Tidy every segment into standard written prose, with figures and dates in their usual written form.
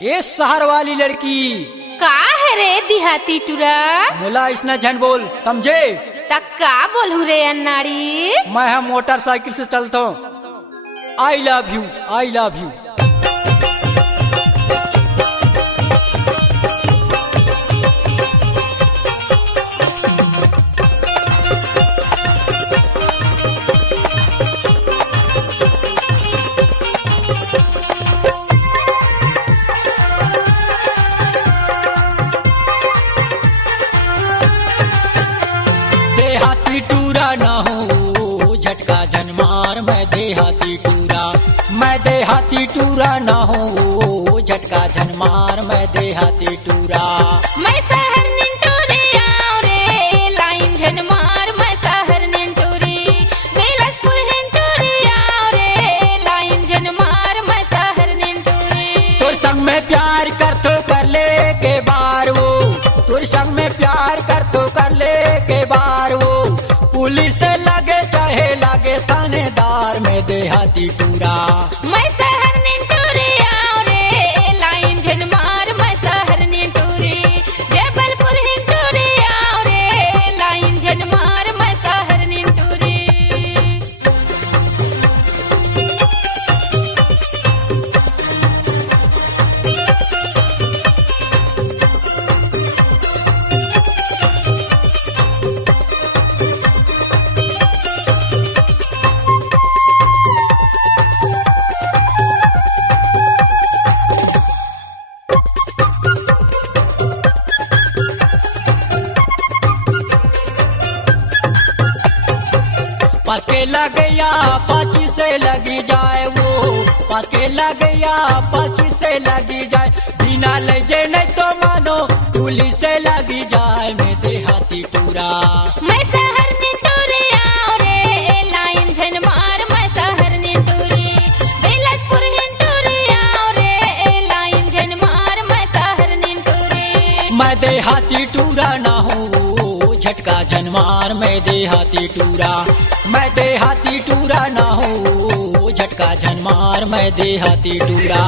ए शहर वाली लड़की का है रे देहाती टुरा मोला इसना झंड बोल समझे। तक का बोलू रे अन्नाड़ी। मैं हम मोटरसाइकिल से चलता हूँ। I love you I love you. देहाती टूरा ना हो झटका जनमार मैं देहाती टूरा, मैं देहाती टूरा ना हो झटका जनमार मैं देहाती टूरा। मैं शहर निंटूरी आऊं रे लाइन जनमार मैं शहर निंटूरी बिलासपुर हिंटूरी आऊं रे लाइन जनमार मैं शहर निंटूरी। तोर संग में प्यार कर तो कर ले के बार वो, तोर संग में प्यार कर तो कर ले के बार वो, पुलिस से लगे चाहे लगे थानेदार में देहाती टूरा। मैं शहर निंटूरी आऊं रे लाइन जनमार मैं शहर निंटूरी जबलपुर हिंटूरी आऊं रे लाइन जनमार मैं शहर निंटूरी। पके लगया पाची से लगी जाए वो, पके लगया पाची से लगी जाए, बिना ले जे नहीं तो मानो पुलिस से लगी जाए मैं देहाती टूरा। मैं शहर निंटूरी आऊं रे लाइन जनमार मैं शहर निंटूरी बिलासपुर हिंटूरी आऊं रे लाइन जनमार मैं शहर निंटूरी। मैं देहाती टूरा ना हो झटका जनमार मैं देहाती टूरा, मैं देहाती टूरा ना हो झटका जनमार मैं देहाती टूरा।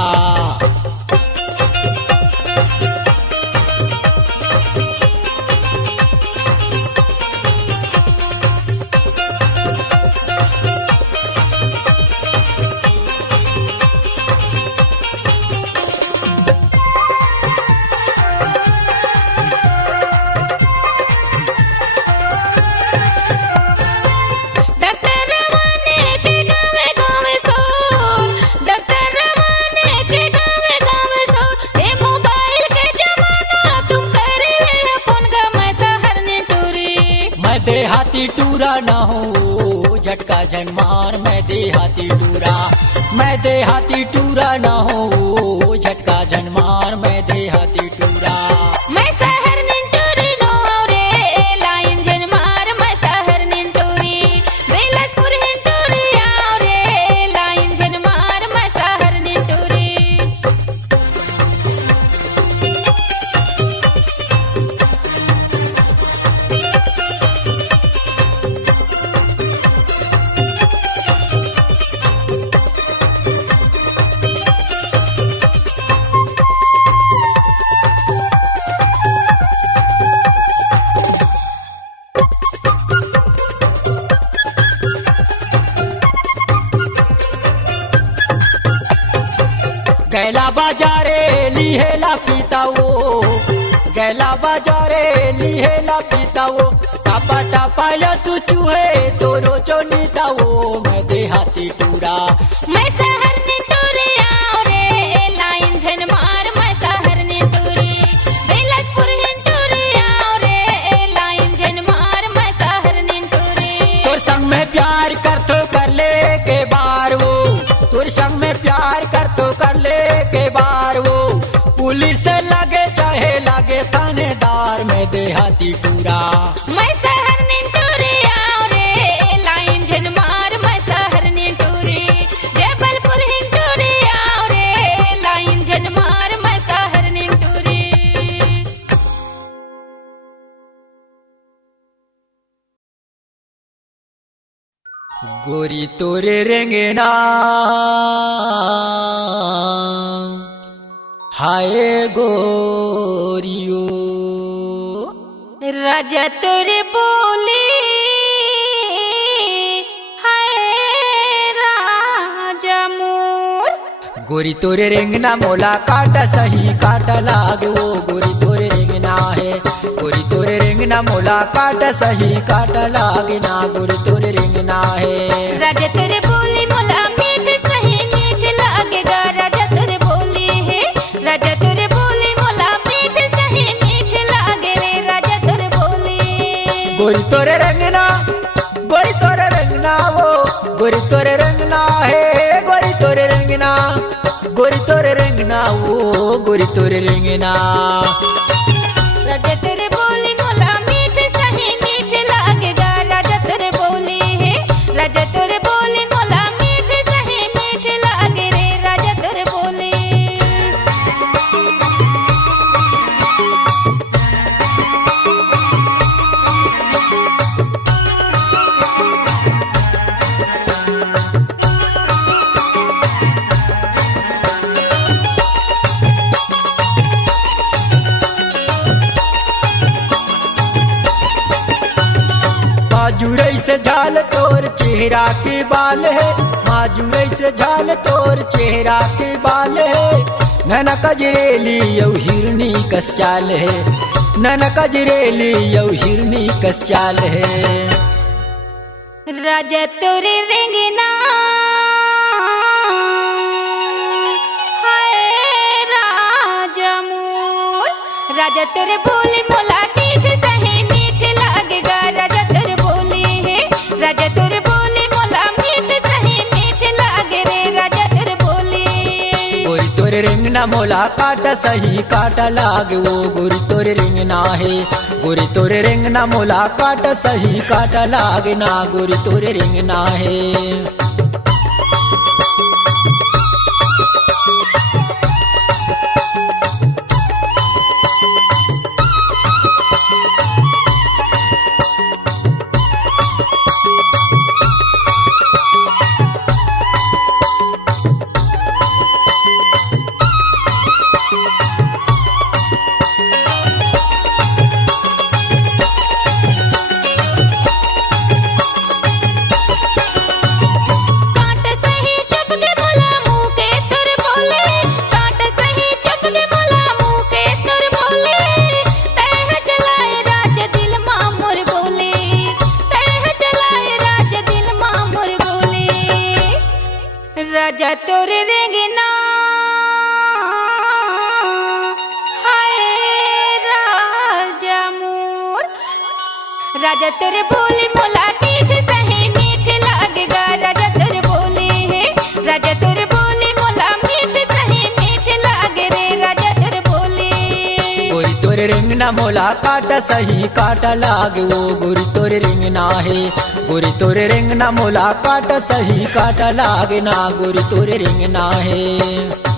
देहाती टूरा ना हो झटका जनमार मैं देहाती टूरा, मैं देहाती टूरा ना हो झटका जनमार मैं देहाती टूरा। मैं शहर निंटूरी नो रे लाइन जनमार मैं शहर निंटूरी बिलासपुर हिंटूरी आऊं रे लाइन जनमार मैं शहर निंटूरी। गैला बाजारे लिहेला पीता वो, गैला बाजारे लिहेला पीता वो, टापा टापा या सुचू है तोरो चोनीता वो मैं देहाती टूरा। मैं शहर निंटूरी आऊं रे लाइन जनमार मैं शहर निंटूरी बिलासपुर हिंटूरी आऊं रे लाइन जनमार मैं शहर निंटूरी। तोर संग में प्यार कर तो कर ले के बार वो, तोर संग में प्यार कर तो कर ले के बार वो, पुलिस से लगे चाहे लगे थानेदार में देहाती टूरा। मैं शहर निंटूरी आऊं रे लाइन जनमार मैं शहर निंटूरी जबलपुर हिंटूरी आऊं रे लाइन जनमार मैं शहर निंटूरी। गोरी तोरे रेंगे ना हाय गोरियो राजा तोरे बोले हाय राजा मोर। गोरी तोरे रेंगना मोला काटा सही काटा लागे वो गोरी तोरे रेंगना है। गोरी तोरे रेंगना मोला काटा सही काटा लागे ना गोरी तोरे रेंगना है। राजा तोरे बोली मोला मीठ सही मीठ लागेगा। राजा तोरे बोली है राजा तोरे बोली मोला मीठ सही मीठ लागे रे। राजा तोरे बोली गोरी तोरे रेंगना वो गोरी तोरे रेंगना है। गोरी तोरे रेंगना गोरी तोरे रेंगना वो गोरी तोरे रेंगना। राजा तोरे बोली मोला मीठ सही मीठ लागेगा। राजा तोरे बोली है राजा तोरे बोली मोला मीठ सही मीठ लागे रे। राजा तोरे बोली माजुरई से झाल तोर चेहरा के बाल है। माजुरई से झाल तोर चेहरा के बाल है। नैना कजरेली यौ हिरनी कस चाल है। नैना कजरेली यौ हिरनी कस चाल है। राजा तोरे रेंगना हाय राजा मोर। राजा तोरे बोली मोला मीठ सही मीठ लागेगा। राजा तोरे बोली है राजा तोरे बोली मोला मीठ सही मीठ लागे रे। राजा तोरे बोली गोरी तोरे रेंगना मोला काटा सही काटा लागे वो गोरी तोरे रेंगना है। गोरी तोरे रेंगना मोला काटा सही काटा लागे ना गोरी तोरे रेंगना है। काट सही चुपके मोला मुँह के तोर बोले। काट सही चुपके मोला मुँह के तोर बोले। तह चलाए राज दिल माँ मोर गोले। तह चलाए राज दिल माँ मोर गोले। राजा तोरे रेंगना हाय राजा मोर। राजा तोरे बोली मोला मीठ सही मीठ लागेगा। राजा तोरे बोली है राजा तोरे बोली मोला मीठ सही मीठ लागे रे। राजा तोरे बोली गोरी तोरे रेंगना मोला काटा सही काटा लागे वो गोरी तोरे रेंगना है। गोरी तोरे रेंगना मोला काटा सही काटा लागे ना गोरी तोरे रेंगना है।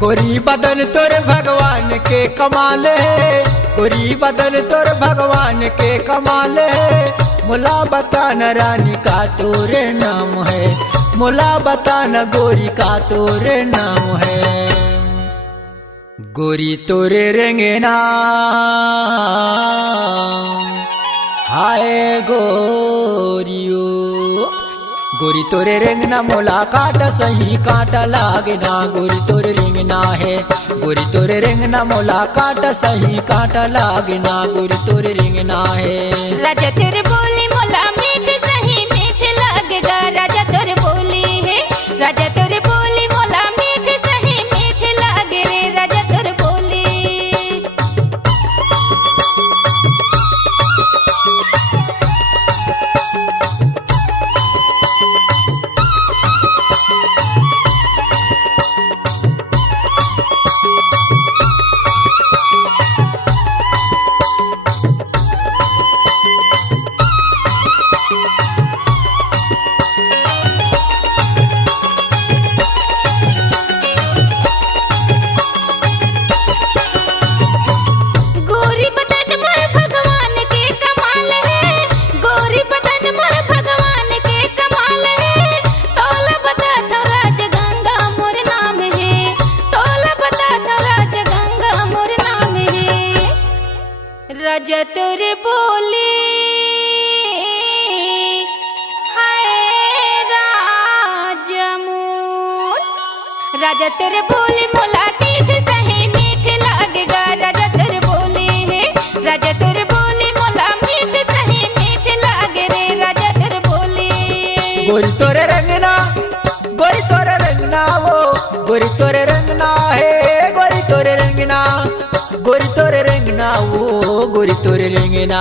गोरी बदन तोर भगवान के कमाल है। गोरी बदन तोर भगवान के कमाल है। मुला बता न रानी का तोरे नाम है। मुला बता न गोरी का तोरे नाम है। गोरी तोरे रेंगना हाय गोरियो गोरी तोरे रेंगना मोला काटा सही काटा लागे ना गोरी तोरे रेंगना है। गोरी तोरे रेंगना मोला काटा सही काटा लागे ना गोरी तोरे रेंगना है। राजा तोरे बोली मोला मीठ सही मीठ लागेगा। राजा तोरे बोली है राजा तोरे बोली मोला मीठ सही मीठ लागे रे। राजा तोरे बोली राजा तोर बोली हाय राजा मोर, राजा तोर बोली मोला मीठ सही मीठ लागेगा। राजा तोर बोली है, राजा तोर बोली मोला मीठ सही मीठ लागे रे। राजा तोर बोली गोरी तोरे रंगना, गोरी तोरे रंगना वो, गोरी तोरे रंगना है, गोरी तोरे रंगना, गोरी तोरे रंगना वो, गोरी तोरे रंगना।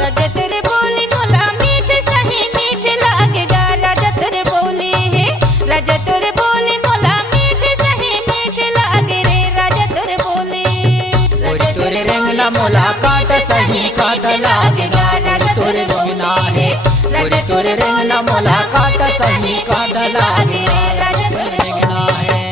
राजा तोर बोली मोला मीठ सही मीठ लागेगा। राजा तोर बोली है, राजा तोर बोली मोला मीठ सही मीठ लागे रे। राजा तोर बोली गोरी तोरे रंगना मोला काट सही काट लागेगा। गोरी तोरे रंगना है, गोरी तोरे रंगना मोला काट सही काट लागेगा। राजा तोर रंगना है।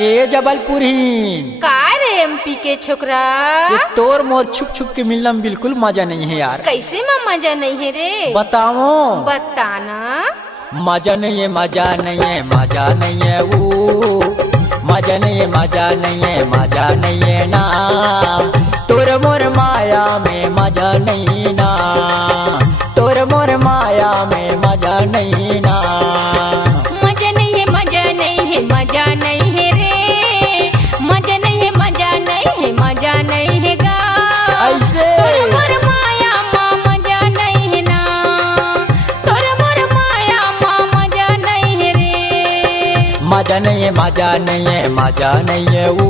ए जबलपुरी का रे एमपी के छोकरा, ये तोर मोर छुप छुप के मिलना में बिल्कुल मजा नहीं है यार। कैसे में मजा नहीं है रे? बताओ। बताना। मजा नहीं है, मजा नहीं है, मजा नहीं है वो, मजा नहीं है, मजा नहीं है, मजा नहीं है ना। तोर मोर माया में मजा नहीं ना, तोर मोर माया में मजा नहीं ना। मजा नहीं है, मजा नहीं है, मजा नहीं है रे। मजा नहीं है, मजा नहीं है, मजा नहीं है गा। ऐसे तोर मोर माया माँ मजा नहीं है ना, तोर मोर माया माँ मजा नहीं है रे। मजा नहीं है, मजा नहीं है, मजा नहीं है वो,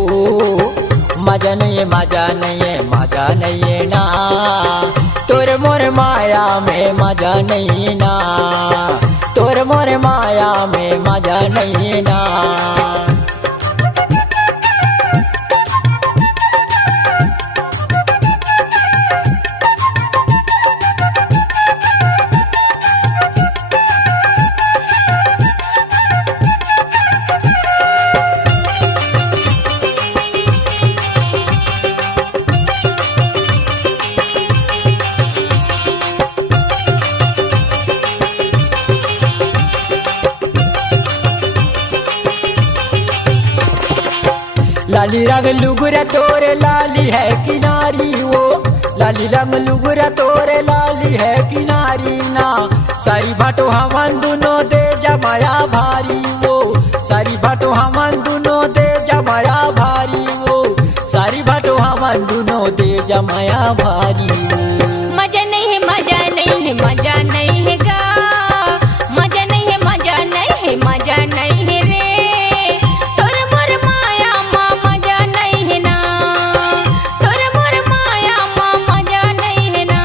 मजा नहीं है, मजा नहीं है, मजा नहीं है ना। तोर मोर माया में मजा नहीं ना, तोर मोर माया में मजा नहीं ना। लाली रंग लुगरा तोरे लाली है किनारी वो, लाली रंग लुगरा तोरे लाली है किनारी ना। सारी भाटो हमन दुनो दे जमाया भारी वो, सारी भाटो हमन दुनो दे जमाया भारी वो, सारी भाटो हमन दुनो दे जमाया भारी वो। मजा नहीं है, मजा नहीं है, मजा नहीं है गा। मजा नहीं है, मजा नहीं है, मजा नहीं है रे। तोर मोर माया माँ मजा नहीं है ना, तोर मोर माया माँ मजा नहीं है ना।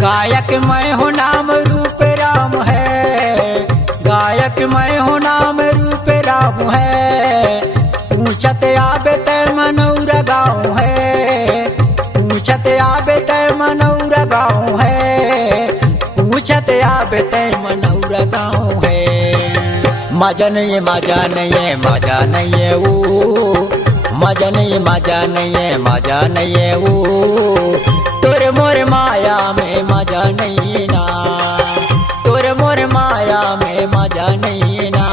गायक मैं हो नाम रूप राम है, गायक मैं हो नाम रूप राम है, पूछत आबे ते मनौरा गाँव है। गाँव है, पूछत आबे ते मनौरा गाँव है। मजा नहीं है, मजा नहीं है, मजा नहीं है वो, मजा नहीं है, मजा नहीं है, मजा नहीं है वो, तोरे मोर माया में मजा नहीं ना, तोरे मोर माया में मजा नहीं ना।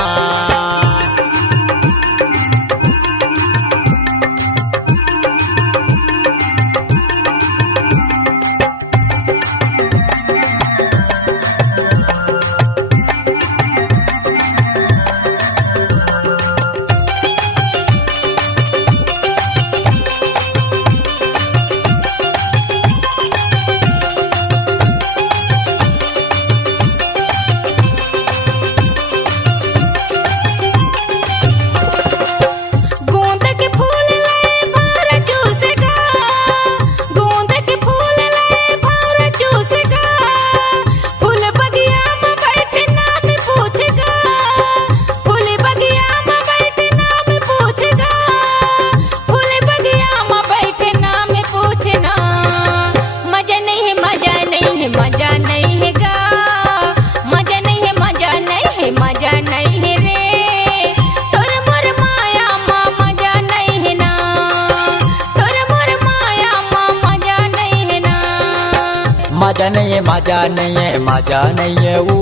मजा नहीं है, मजा नहीं है, मजा नहीं है वो,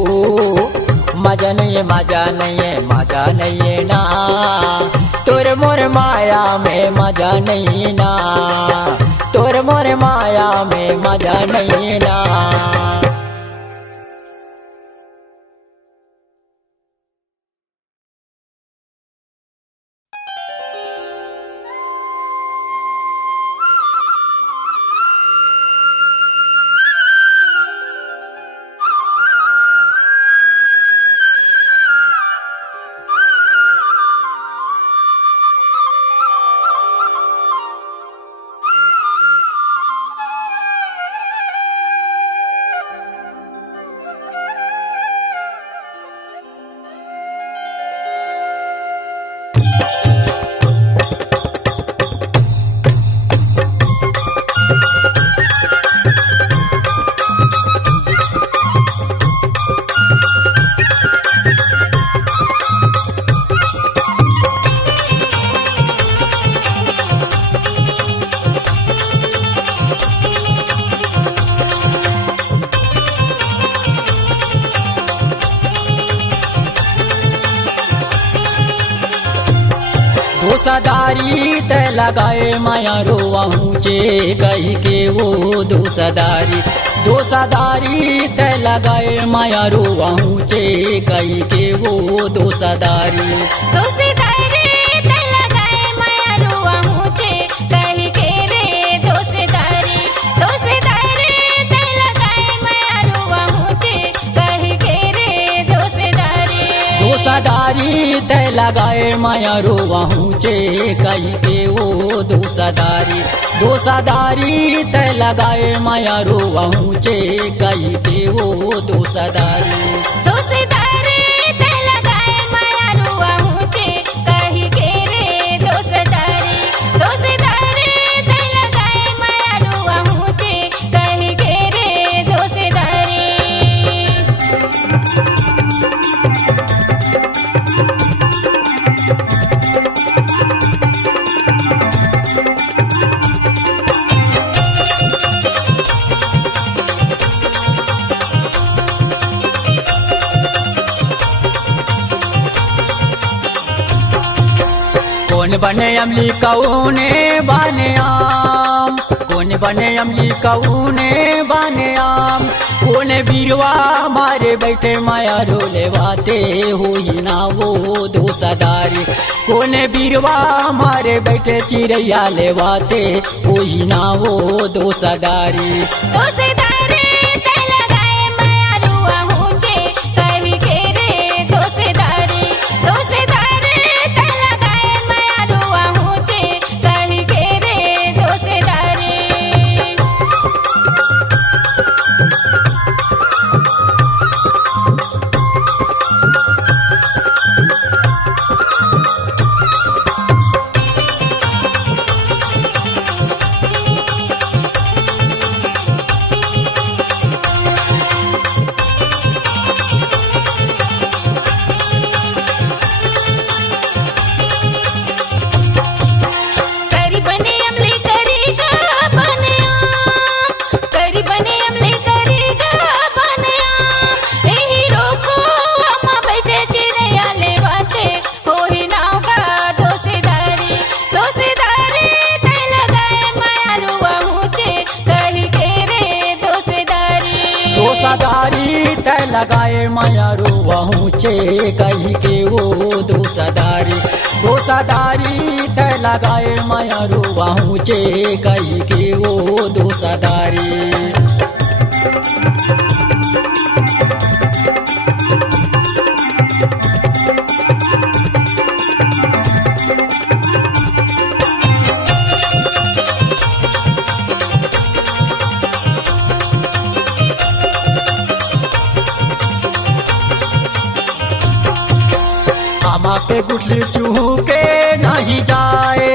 मजा नहीं है, मजा नहीं है, मजा नहीं है ना, तोरे मोर माया में मजा नहीं ना, तोरे मोर माया में मजा नहीं ना। दोसादारी ते लगाए माया रोवाहूँ चे कही के वो दोसादारी, दोसादारी ते लगाए माया रोवाहूँ चे कही के वो दोसादारी। दोसेदारी ते लगाए माया रोवाहूँ चे कही के रे दोसेदारी, दोसेदारी ते लगाए माया रोवाहूँ चे कही के रे दोसेदारी। दोसादारी ते लगाए माया रोवाहूँ चे कही के वो दोसादारी, दोसादारी ते लगाए माया रोवाहूँ चे कही के वो दोसादारी। दोसेदारी ते लगाए माया रोवाहूँ चे कही के रे दोसेदारी, दोसेदारी ते लगाए माया रोवाहूँ चे कही के रे दोसेदारी। कौन बने अमली कौने बने आम, कौन बने अमली कौने बने आम, कौन बीरवा मारे बैठे माया रोले वाते हुई ना वो दोसादारी, कौन बीरवा मारे बैठे चिड़ैया ले वाते हुई ना वो दोसादारी। दोसेदारी ते लगाए माया रोवाहूँ चे कही के रे दोसेदारी, दोसेदारी ते लगाए माया रोवाहूँ चे कही के रे दोसेदारी। पहुँचे कही के वो दोसादारी ते लगाए माया रो पहुँचे कही के वो दोसादारी। आमा के गुठली चूहू के नहीं जाए,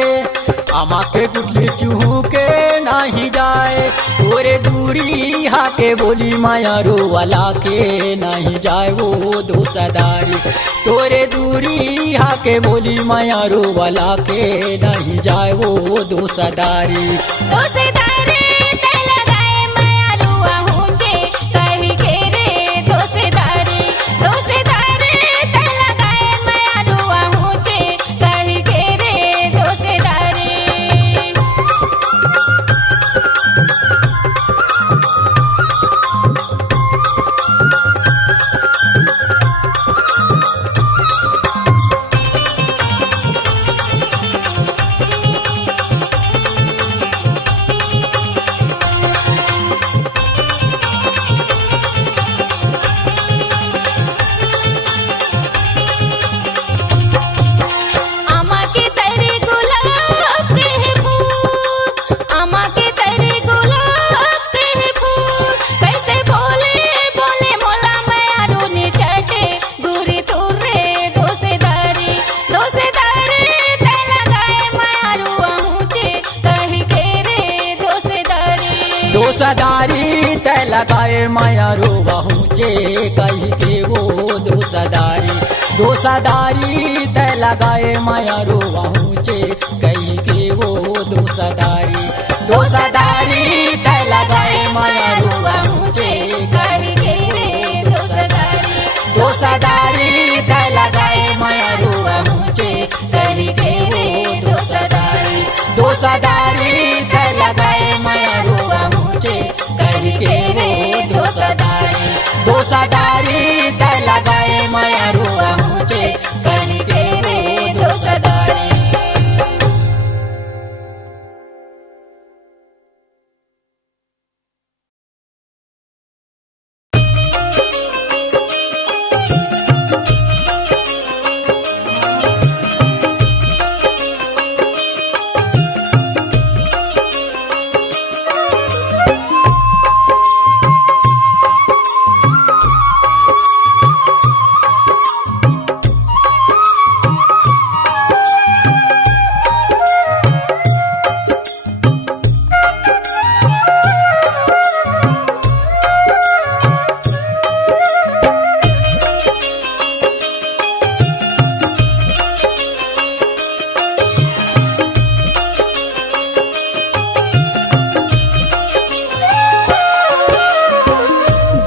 आमा के गुठली चूहू के नहीं जाए, तोरे दूरी हाके बोली माया रो वाला के नहीं जाए वो दोसादारी। तोरे दूरी हाके बोली माया रो वाला के नहीं जाए वो दोसादारी। दोसेदारी ते लगाए माया रुआ हुचे कही के रे दोसेदारी। दोसेदारी ते लगाए माया रुआ हुचे कही के रे दोसेदारी। आमा के तेरे गुलाब के फूल, आमा के तेरे गुलाब के फूल, कैसे बोले बोले मोला माया रो ने चटे गुरी तू रे दोसेदारी। दोसेदारी ते लगाए माया रुआ हुचे कही के रे दोसेदारी। दोसादारी ते लगाए माया रो पहुँचे कही के वो दोसादारी। दोसादारी ते लगाए माया रो पहुँचे कही के वो दोसादारी। दोसादारी ते लगाए माया रो पहुँचे कही के रे दोसादारी। दोसादारी ते लगाए माया रो पहुँचे कही के रे दोसादारी। दोसादारी ते लगाए माया रो पहुँचे कही के रे दोसादारी। दोसादारी ते लगाए माया रो पहुँचे कही के रे दोसादारी।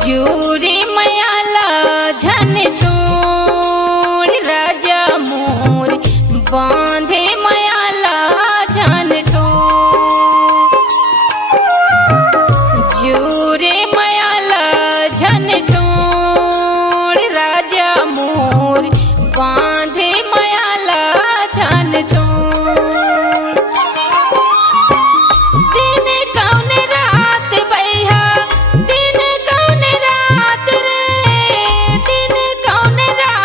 जूरी मयाला झन छोड़ राजा मोर बांधे मयाला झन छोड़। जूरे मयाला झन छोड़ राजा मोर बांधे मयाला झन छोड़। दिन कौन रात बैहा, दिन कौन रात रे, दिन कौन रात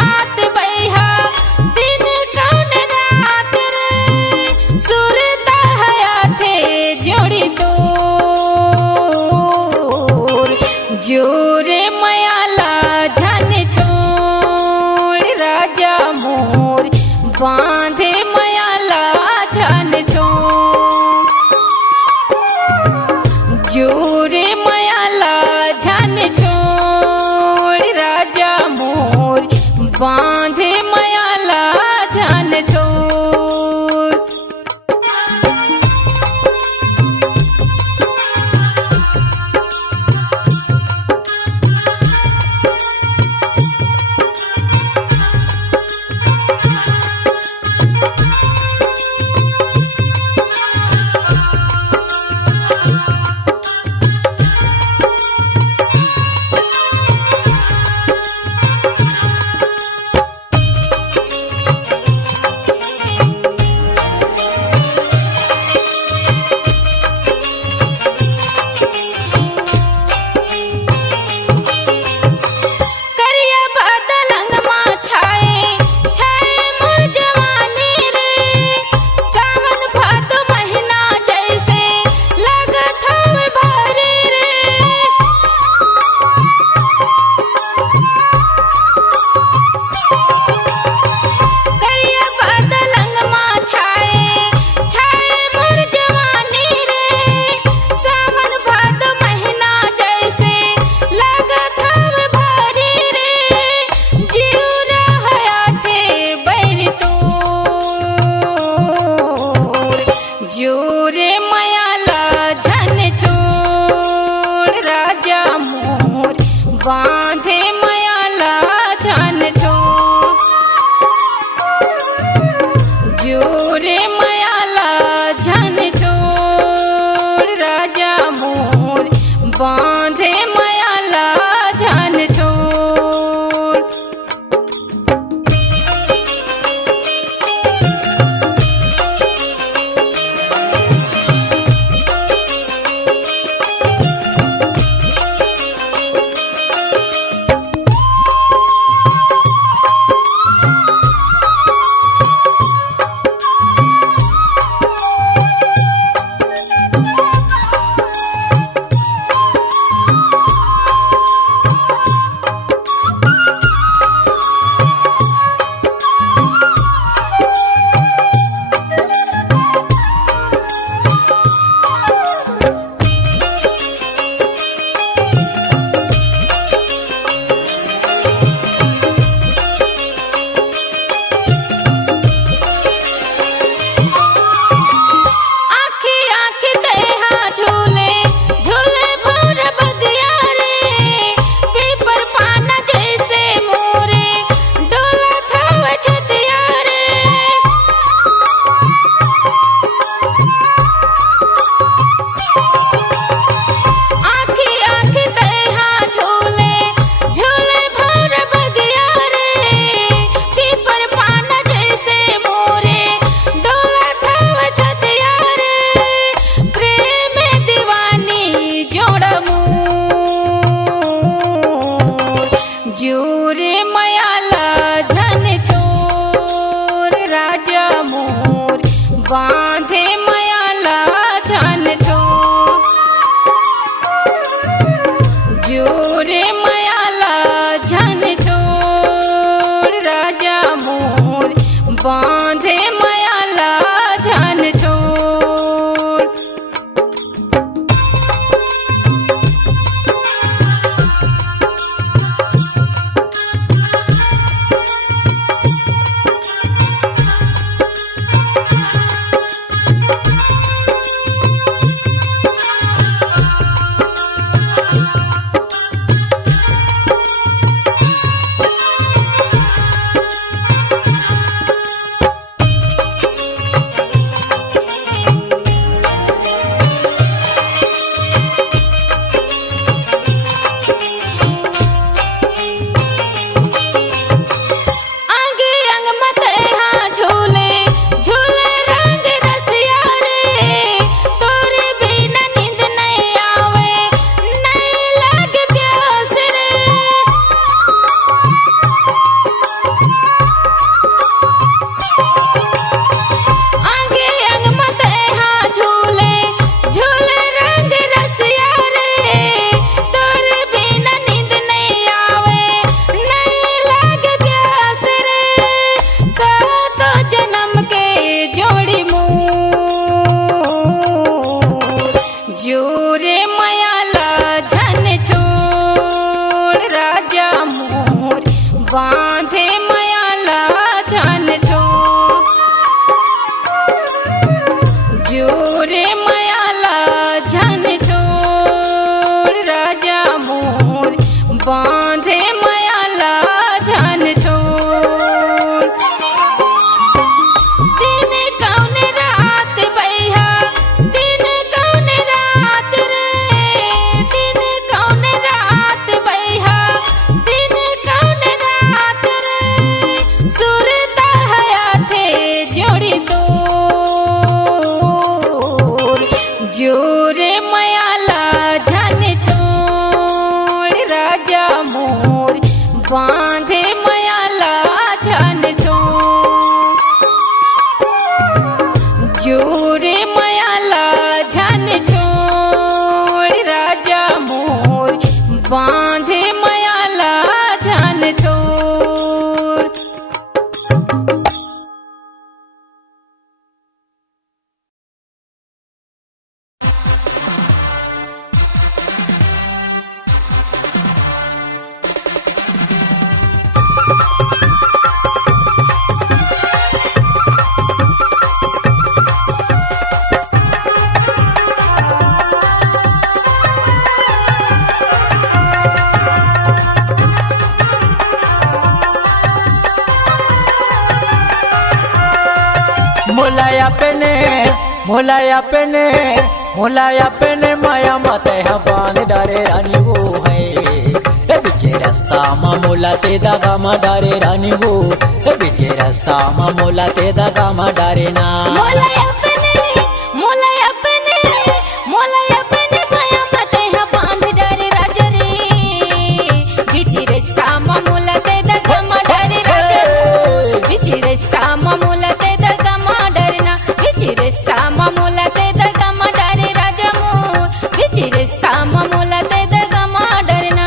जोरे मयाला झन छोड़ राजा मोर बांधे मयाला झन छोड़ जोरे मयाला झन छोड़ राजा मोर बांधे मयाला झन छोड़। मोलाया पेने माया मत है बांध डारे रानी वो है ए बिचे रास्ता मा मोला ते दागा मा डारे रानी वो ए बिचे रास्ता मा मोला ते दागा मा डारे ना मोलाया पेने माया मत है बांध डारे राजा रे बिचे रास्ता मा मोला ते दागा मा डारे राजा बिचे रास्ता मा मोला ते दागा मा डरना बिचे रास्ता मा मोला ते दागा मा डारे राजा मोर बिचे रास्ता मा मोला ते दागा मा डरना।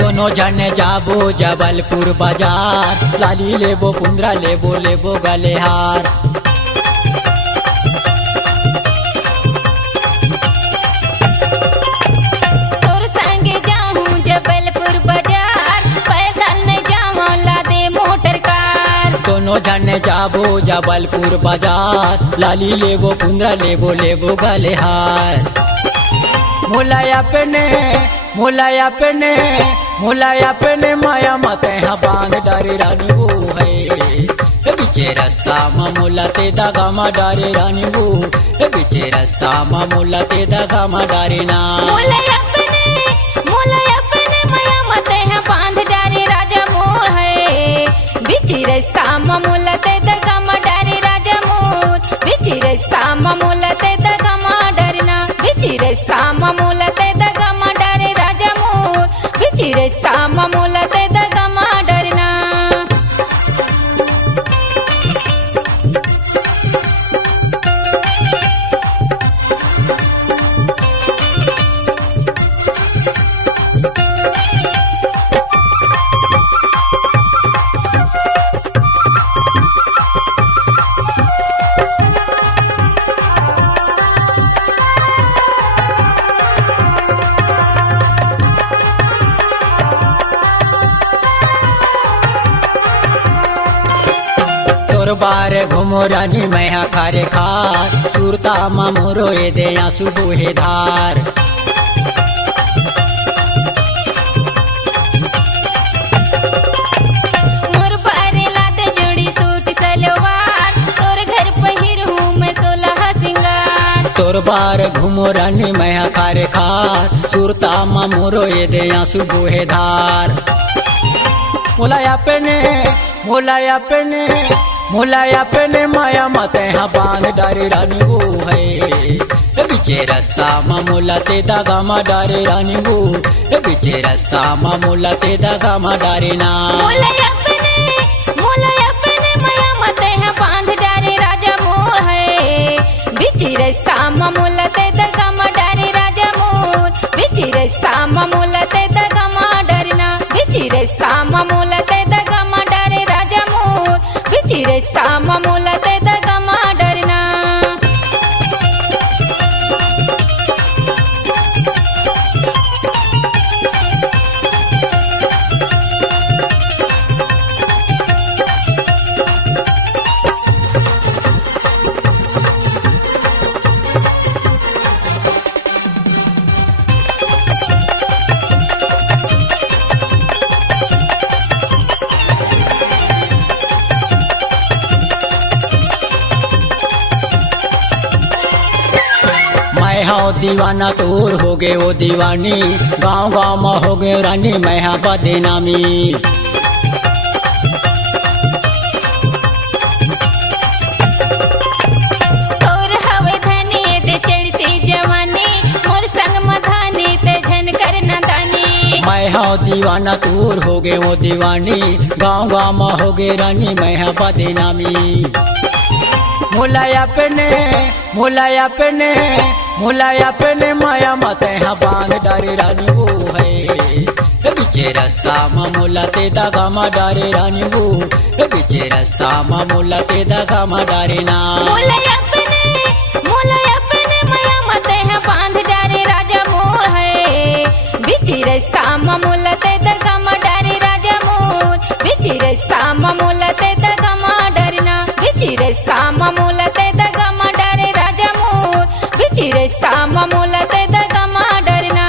दोनों जने जाबो जबलपुर बाजार लाली लेबो कुंदरा लेबो गले हार तोर संगे जाऊं जबलपुर बाजार पैदल न जाऊं ला दे मोटर कार। दोनों जने जाबो जबलपुर बाजार लाली लेबो कुंदरा लेबो गले हार मोलाया पेने माया मत है बांध डारे रानी वो है ए बिचे रास्ता मा मोला ते दागा मा डारे रानी वो ए बिचे रास्ता मा मोला ते दागा मा डारे ना मोलाया पेने माया मत है बांध डारे राजा मोर है बिची रास्ता मा मोला ते दागा मा डारे राजा मोर बिची रास्ता मा मोला ते दागा मा डरना बिची रास्ता मा मोला ते दागा मा डारे राजा मोर बिची रास्ता मा मोला ते दागा मा डरना। तोर बार घुमो रानी मैया खारे खार सुरता मा मोरो ए दे आंसू बोहे धार मोर बारे लाते जोड़ी सूट सलवार तोर घर पहिर हूँ मैं 16 सिंगार। तोर बार घुमो रानी मैया खारे खार सुरता मा मोरो ए दे आंसू बोहे धार मोलाया पेने माया मत है बांध डारे रानी वो है ए बिचे रास्ता मा मोला ते दागा मा डारे रानी वो ए बिचे रास्ता मा मोला ते दागा मा डारे ना मोलाया पेने माया मत है बांध डारे राजा मोर है बिची रास्ता मा मोला ते दागा मा डारे राजा मोर बिची रास्ता मा मोला ते दागा मा डरना बिची रास्ता मा मोला ते दागा मा डारे राजा मोर बिची रास्ता मा मोला ते दागा मा डरना। मैं हाँ दीवाना तोर हो गए वो दीवानी, गाँव गाँव में हो गए रानी मैं हाँ बदनामी। तोर हवे धनी दे चढ़ती जवानी, मोर संग मधानी ते झन कर नदानी। मैं हाँ दीवाना तोर हो गए वो दीवानी, गाँव गाँव में हो गए रानी मैं हाँ बदनामी। मुलाया पेने माया मत हाँ बांध डारे रानी वो है बीचे रास्ता में मुलाते दागा मा डारे रानी वो बीचे रास्ता में मुलाते दागा मा डारे ना। मुलाया अपने माया मत है बांध डारे राजा मोर है बिची रास्ता में मुलाते दागा मा डारे राजा मोर, बिची रास्ता में मुलाते दागा मा डरना, बिची रास्ता में मुलाते दागा मा डारे राजा मोर, बिची रास्ता में मुलाते दागा मा डरना।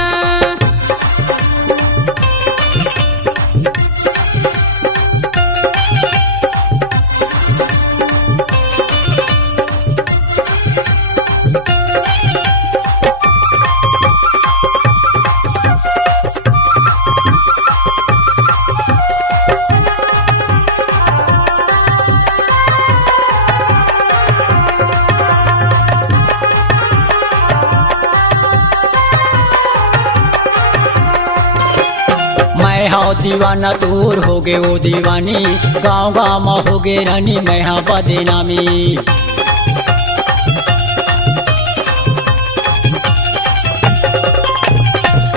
मैं हाँ दीवाना तोर हो गए वो दीवानी, गाँव गाँव में हो गए रानी मैं हाँ बदनामी।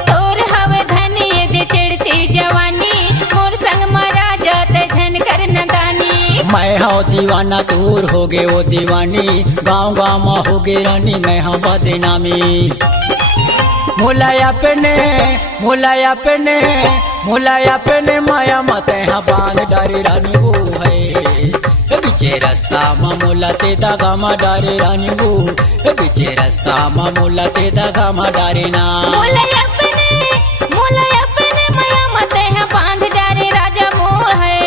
तोर हवे धनी दे चढ़ती जवानी, मोर संग महाराजा ते झन कर नदानी। मैं हाँ दीवाना तोर हो गए वो दीवानी, गाँव गाँव में हो गए रानी मैं हाँ बदनामी। मुलाया पेने माया मत हाँ बांध डारे रानी वो है बीचे रास्ता में मुलाते दागा मा डारे रानी वो बीचे रास्ता में मुलाते दागा मा डारे ना। मुलाया अपने माया मत है बांध डारे राजा मोर है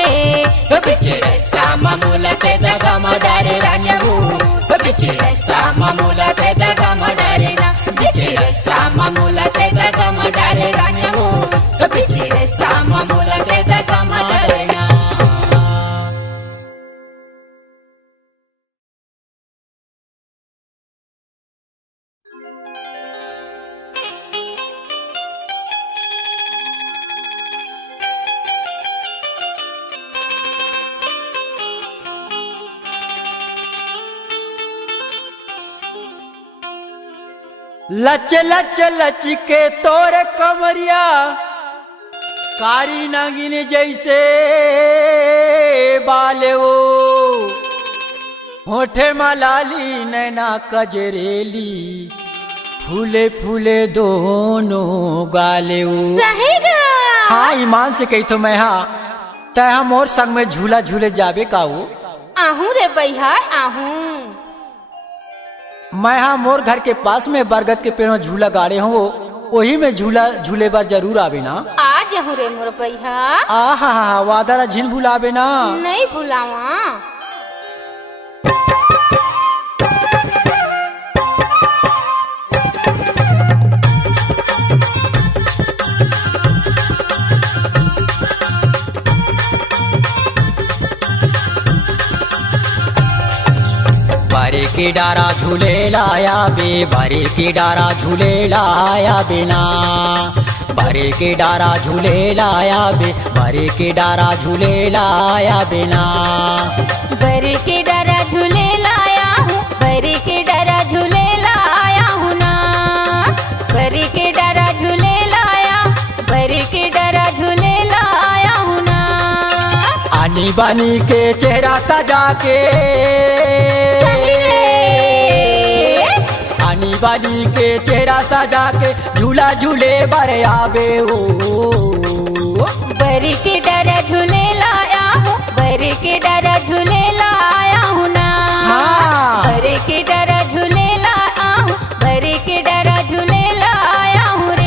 बीचे रास्ता में मुलाते दागा मा डारे रानी वो बीचे रास्ता में मुलाते दागा मा डारे ना, बीचे रास्ता में मुलाते दागा मा डारे रानी वो बीचे रास्ता में मुलाते दागा मा डारे ना। लच लच लच के तोरे कमरिया, कारी नागिन जैसे बाले वो होठे मलाली नैना कजरेली, फूले फूले दोनों गाले वो। सही गा। हाँ ईमान से कही तो मैं हाँ तय हम और संग में झूला झूले जाबे का वो। आहूं रे भैया आहूं। मैं हाँ मोर घर के पास में बरगद के पेड़ में झूला गाड़े हूँ, वही में झूला झूले बार जरूर आवे ना। आ जाहूं रे मोर भैया। आहा वादा झिन भुलावे ना। नहीं भुलावा। भरे के डारा झूले लाया बे, भरे के डारा झूले लाया बिना, भरे के डारा झूले लाया बे, भरे के डारा झूले लाया बिना। भरे के डारा झूले लाया हूँ, भरे के डारा झूले लाया हूँ ना, भरे के डारा झूले लाया, भरे के डारा झूले लाया हूँ ना। आनी बानी के चेहरा सजा के, आनी बानी के चेहरा सजा के झूला झूले बारे आवे हो। भरे के डारा झूले लाया हूँ, भरे के डारा झूले लाया हूँ ना। हाँ। भरे के डारा झूले लाया हूँ, भरे के डारा झूले लाया हूँ रे।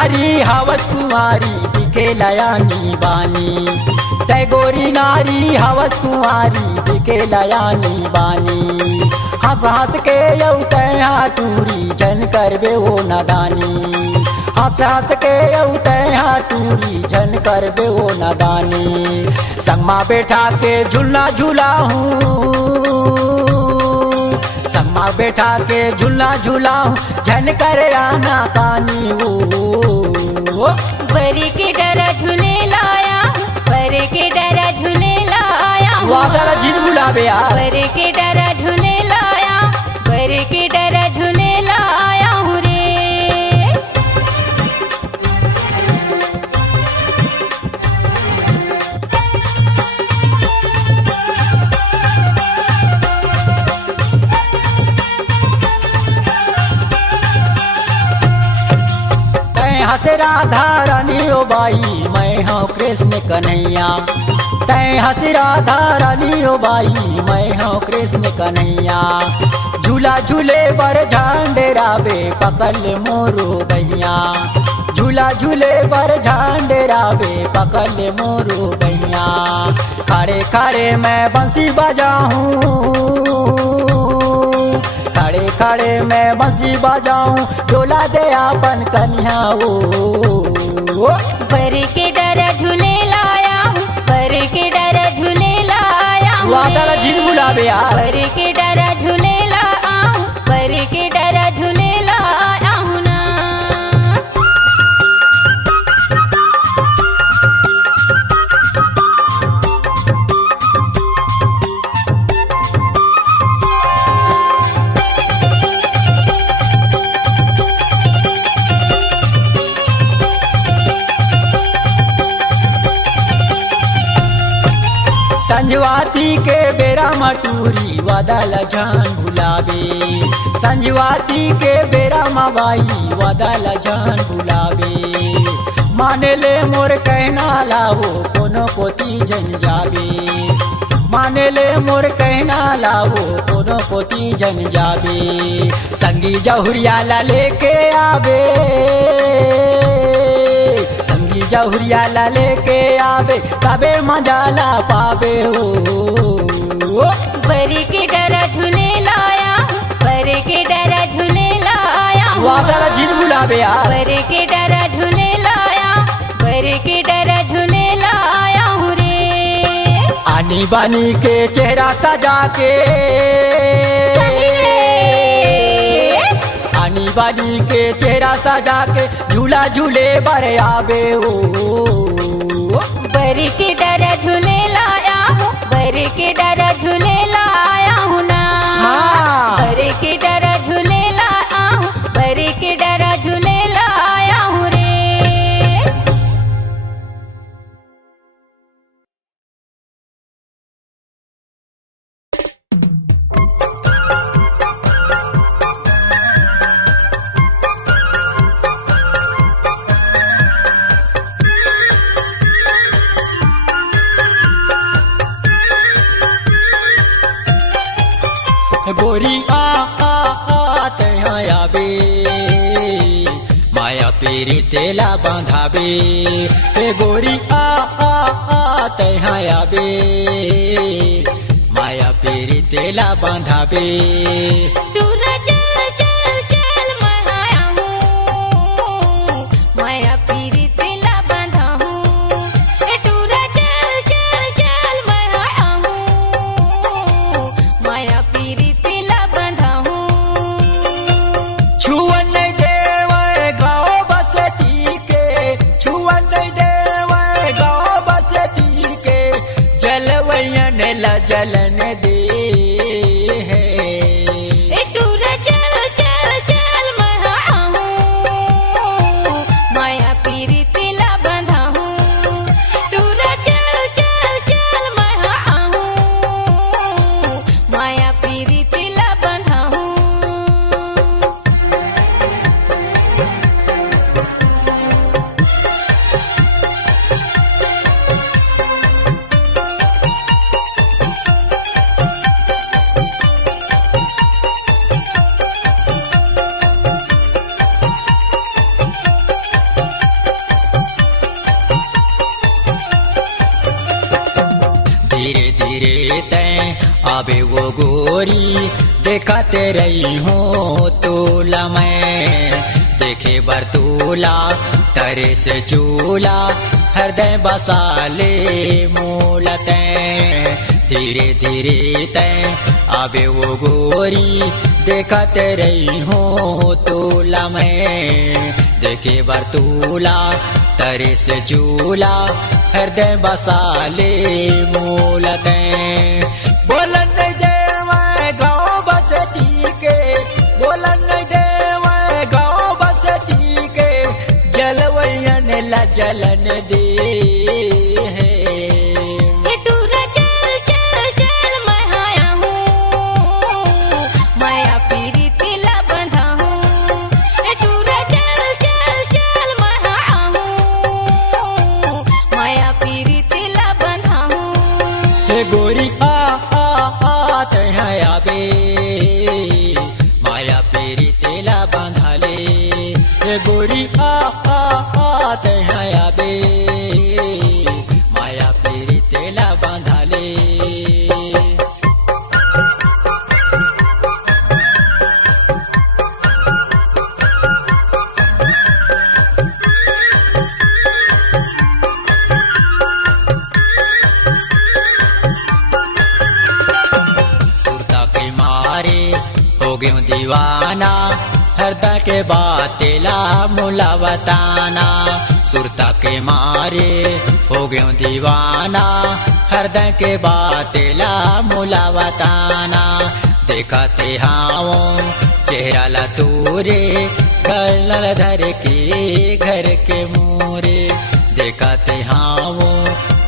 नारी हवस कुमारी दिखे लयानी बानी, तय गोरी नारी हवस कुमारी दिखे लयानी बानी। हंस हंस के यौ तैहा टूरी जन करबे हो नदानी, हंस हंस के यौ तैहा टूरी जन करबे हो नदानी। संगमा बैठा के झूलना झूला हूँ, संगमा बैठा के झूलना झूला हूँ जन कर आना कानी हो। बरी के डरा झूले लाया, बरी के डरा झूले लाया, वादला झील बुलावे यार। बरी के डरा झूले लाया, बरी के डरा झूले लाया हूँ रे। हंस राधा रानी ओ बाई मैं हूँ कृष्ण कन्हैया, तय हंस राधा रानी ओ बाई मैं हूँ कृष्ण कन्हैया। झूला झूले बर झांडेरावे पकल मोरो भैया, झूला झूले बर झांडेरावे पकल मोरो भैया। खड़े खड़े मैं बंसी बजाऊं, खड़े खड़े मैं बंसी बजाऊं डोला दे अपन कन्या हो। बरी के डरा झूले लाया हूँ, बरी के डरा झूले लाया हूँ वादला झील बुलावे यार। बरी के डरा झूले लाया हूँ, बरी के डरा झूले लाया हूँ ना। संजवाती के बेरा मटूरी वादल जान भुलावे, संजवाती के बेरा मबाई वादल जान भुलावे। माने ले मोर कहना लाओ कोनो कोती जन जावे, माने ले मोर कहना लाओ कोनो कोती जन जावे। संगी जहुरिया ला लेके आवे, संगी जहुरिया ला लेके आवे तबे मजाला पावे हो। बरी के डरा झूले लाया हूँ, बरी के डरा झूले लाया हूँ वादला झील बुलावे यार। बरी के डरा झूले लाया, बरी के डरा झूले लाया हूँ रे। आनी बानी के चेहरा सजा के, आनी बानी के चेहरा सजा के झूला झूले बर आवे हो। बरी के डरा झूले लाया हूँ, बरी के डरा झूले लाया हूँ ना। हाँ। बरी के डरा झूले लाया हूँ, बरी के डरा झूले लाया हूँ रे। गोरी आ तैहा आबे माया पेरी तेला बांधाबे, हे गोरी आ तैहा आबे माया पेरी तेला बांधाबे। टूरा चल चल चल मैं आया हूँ, माया पीरी तेला बांधा हूँ। ए टूरा चल चल चल मैं आया हूँ, माया पीरी तेला बांधा हूँ। छुअन नहीं देवे गाँव बसती के, छुअन नहीं देवे गाँव बसती के, जलवैयन ला जलन दे है। ए टूरा चल चल चल मैं आया हूँ, माया पीरी तेला बांधा हूँ। टूरा चल चल चल मैं आया हूँ, माया पीरी तेला बांधा हूँ। धीरे धीरे तय आबे वो गोरी देखते रही हूँ तोला मैं देखे बरतूला तरे से चूला हृदय बसाले मूलते धीरे धीरे तय आबे वो गोरी देखते रही हूँ तोला मैं देखे बरतूला तरे से चूला हृदय बसाले मूलते बोलन नहीं देवे गाँव बसती के बोलन नहीं देवे गाँव बसती के जलवैयन ला जलन दे ए टूरा चल चल चल मैं आया हूँ माया पीरिति ला बंधा हूँ ए टूरा चल चल चल मैं आया हूँ माया पीरिति ला बंधा हूँ हे गोरी आ तय आबे माया पेरी तेला बांधाले हे गोरी आ तय आबे माया पेरी तेला बांधाले सुरता के मारे हो गयो दीवाना हृदय के बातेला मुला बताना सुरता के मारे हो गयो दीवाना हृदय के बातेला मुला बताना देखते हाओ चेहरा ला तूरे घर धर के घर के मोरे देखते हाओ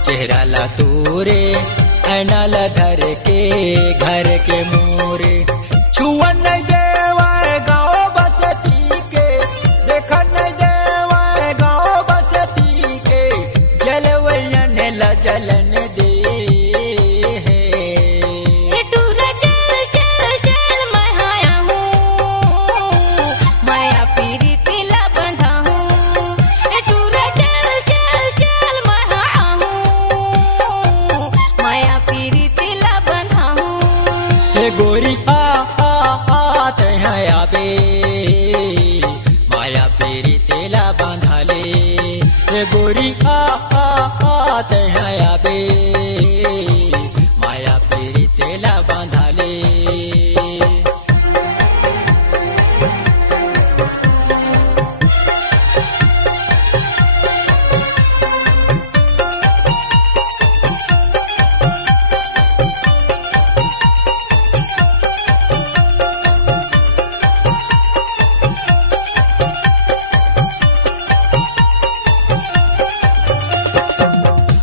चेहरा ला तूरे ऐनल धर के घर के मोरे छुअन नहीं देवे गाँव बसती के देखन नहीं देवे गाँव बसती के जलवैयन ला जलन दे ए टूरा चल चल चल मैं आया हूँ माया पीरिति ला बंधा हूँ ए टूरा चल चल चल मैं आया हूँ माया पीरिति ला बंधा हूँ हे गोरी तय आबे माया पेरी तेला बांधाले हे गोरी तय आबे माया पेरी तेला बांधाले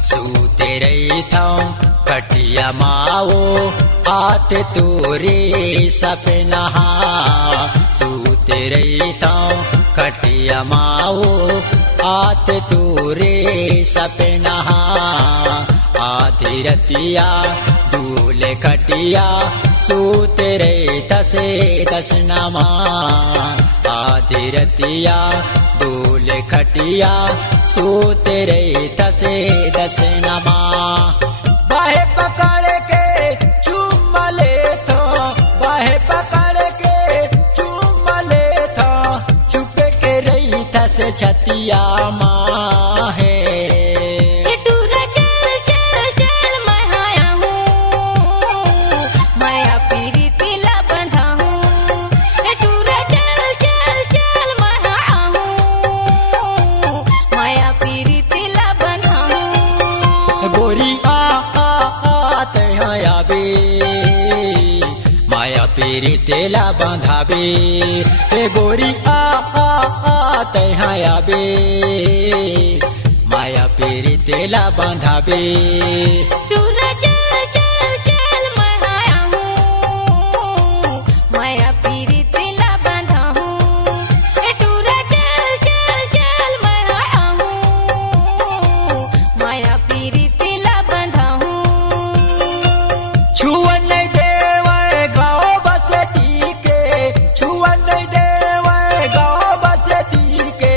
सूते रही था कटिया माओ आत तोरे सपना सूते रही था कटिया माओ आत तोरे सपना आधी रतिया दूल्हे खटिया सूते रही तसे दसनामा आधी रतिया दूल्हे खटिया सूते रही तसे दसनामा बाहे पकड़ के चुम्मा ले तो बाहे पकड़ के चुम्मा ले तो छुपे के रही तसे छतिया माँ है ए टूरा चल चल चल मैं आया हूँ माया पीरिति ला बंधा हूँ ए टूरा चल चल चल मैं आया हूँ माया पीरिति ला बंधा हूँ गोरी तय आबे माया पेरी तेला बांधाबे हे गोरी तय आबे माया पेरी तेला बांधाबे टूरा चल चल चल मैं आया हूँ माया पीरिति ला बंधा हूँ ए टूरा चल चल चल मैं आया हूँ माया पीरिति ला बंधा हूँ छुअन नहीं देवे गाँव बसती के छुअन नहीं देवे गाँव बसती के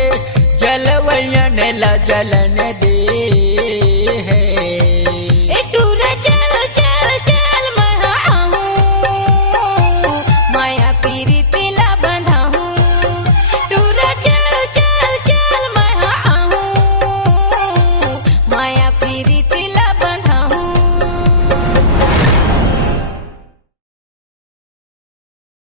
जलवैयन ला जलन दे